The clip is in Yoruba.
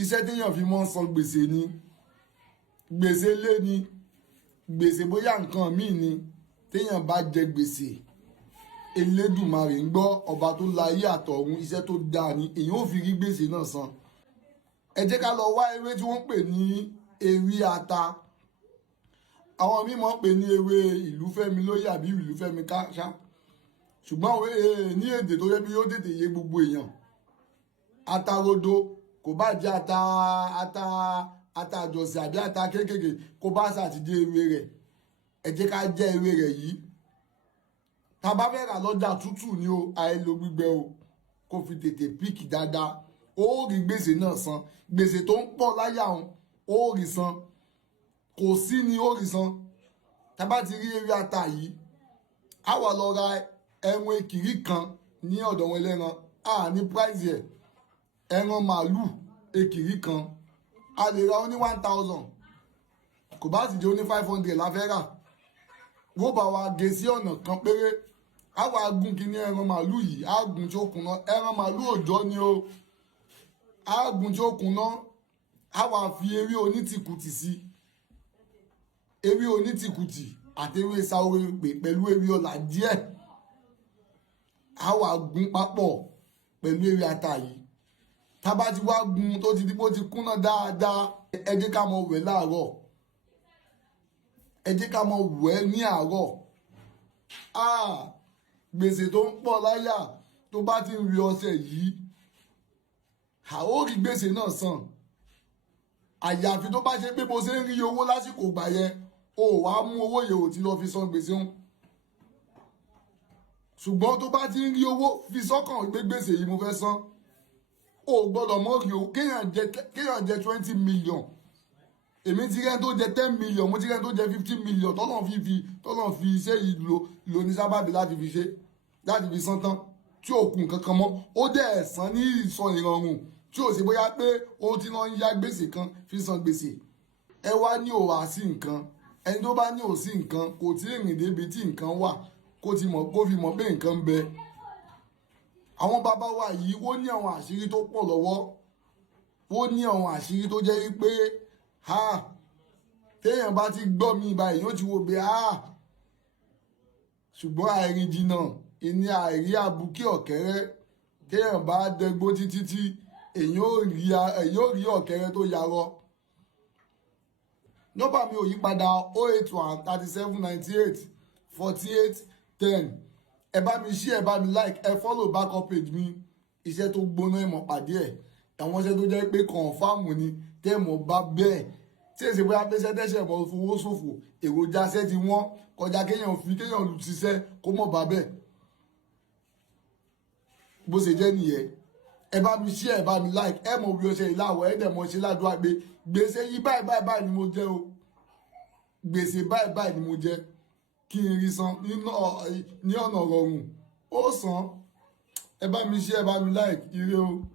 iṣẹ́ téèyàn fi mọ́ san gbèsè ni gbèsè lé ni gbèsè bóyá nǹkan míì ni téèyàn bá jẹ gbèsè Elédùmarè ń gbọ́ ọba tó láyé àtọ̀run iṣẹ́ tó dáa ni èyàn ò fi rí gbèsè náà san. Ẹ jẹ́ ká lọ wá ewé tí wọ́n pè ní ewé ata. Àwọn míì mọ̀ pé ní ewé ìlúfẹ́mi lóyè àbí ìlúfẹ́mi káṣá, ṣùgbọ́n ní èdè tó yẹ bí yóò tètè yé gbogbo èèyàn, ata rodo kò bá jẹ́ ata àjọsìn àbí ata kéékèèké kó bá ṣàtìdé ewé rẹ̀, ẹ jẹ́ ká jẹ́ ewé rẹ̀ yìí. Tá bá fẹ́ rà lọ́jà tútù ni o, àìlò gbígbẹ o, kó fi tètè píìkì dáadáa, ó rí gbèsè náà san. Gbèsè tó ń pọ̀ láyà òun ó rí san, kò sí ni ó rí san. Tá bá ti rí ewé ata yìí, a wà lọ ra ẹran èkìrí kan ní ọ̀dọ̀ wọn ẹlẹ́ran, a ní price ẹ̀, ẹran màálù èkìrí kan a lè ra ó ní 1000, kò bá sì jẹ́ ó ní 500 la fẹ́ rà. Wọ́n bá wa gé sí ọ̀nà kan péré, a wà gún kíní ẹran màálù yìí, a gún tí ó kùnà, ẹran màálù òòjọ́ ni o, a gún tí ó kùnà, a wà fi ewé onítìkùtì sí, ewé onítìkùtì àti ewé sáwé pẹ̀lú ewé ọ̀là díẹ̀, a wà gún papọ̀ pẹ̀lú ewé ata yìí. Tá bá ti wá gún tó ti di bó ti kúnná dáadáa, ẹ jẹ́ ká máa wẹ̀ láàárọ̀, ẹ jẹ́ ká máa wẹ̀ ní àárọ̀. Gbèsè tó ń pọ̀ láyà tó bá ti ń rí ọṣẹ yìí, a ó rí gbèsè náà san. Àyàfi tó bá ṣe pé bó ṣe ń rí owó lásìkò gbà yẹn, o wá mú owó yẹn ò ti lọ fi san gbèsè ń. Ṣùgbọ́n tó bá ti ń rí owó fi sọ́kàn gbé gbèsè yìí mo fẹ́ san, o gbọ́dọ̀ mọ̀ rí o. Kéèyàn jẹ 20 million, èmi ti rẹ́ tó jẹ 10 million, mo ti rẹ́ tó jẹ 15 million, tọ́lọ̀ fi iṣẹ́ yìí lò ní sábàbí láti fi ṣe, láti fi san tán tí ò kún kankan mọ́. Ó dẹ̀ san ní ìsọ ìrọ̀rùn tí ò sí bóyá pé ó ti lọ ń yá gbèsè kan fi san gbèsè. Ẹ wá ní ò wá sí nǹkan, ẹni tó bá ní ò sí nǹkan kò tí ì rìn débi tí nǹkan wà kó fi mọ̀ pé nǹkan ń bẹ. Àwọn bàbá wa yìí wọ́n ní àwọn àṣírí tó pọ̀ lọ́wọ́, wọ́n ní àwọn àṣírí tó jẹ́ wípé téèyàn bá ti gbọ́ mi báyìí yóò ti wo pé ṣùgbọ́n àìrìn jìnnà ìní àìrí àbùkí ọ̀kẹ́rẹ́. Téèyàn bá dẹgbó títí tí èyàn ò rí ọ̀kẹ́rẹ́ tó yarọ. Nọ́mbà mi ò yí padà 081 37 98 48 10. Ẹ bá mi share, ẹ bá mi like, ẹ follow backup page mi. Iṣẹ́ tó gbóná ìmọ̀ pàdé ẹ̀, àwọn iṣẹ́ tó jẹ́ pé confirm ni tẹ́ẹ̀mọ̀ bá bẹ́ẹ̀. Tí èsì bóyá pé sẹ́tẹ́sẹ̀ mọ́ fowó ṣòfò, èròjà ṣẹ́ ti wọ́n kọjá kéèyàn lù ṣiṣẹ́ kó mọ̀ bá bẹ́ẹ̀. Bó ṣe jẹ́ nìyẹn. Ẹ bá mi share, ẹ bá mi like, ẹ mọ̀ bí ó ṣe ìlàwọ̀ ẹ̀ dẹ̀ mọ̀ ṣe ládùúgbò pé gbèsè yìí báyìí ni mo jẹ́ o. Gbèsè báyìí ni mo jẹ́ kí n rí san ní ọ̀nà rọrùn. Ó san. Ẹ bá mi share, ẹ bá mi like, ire o.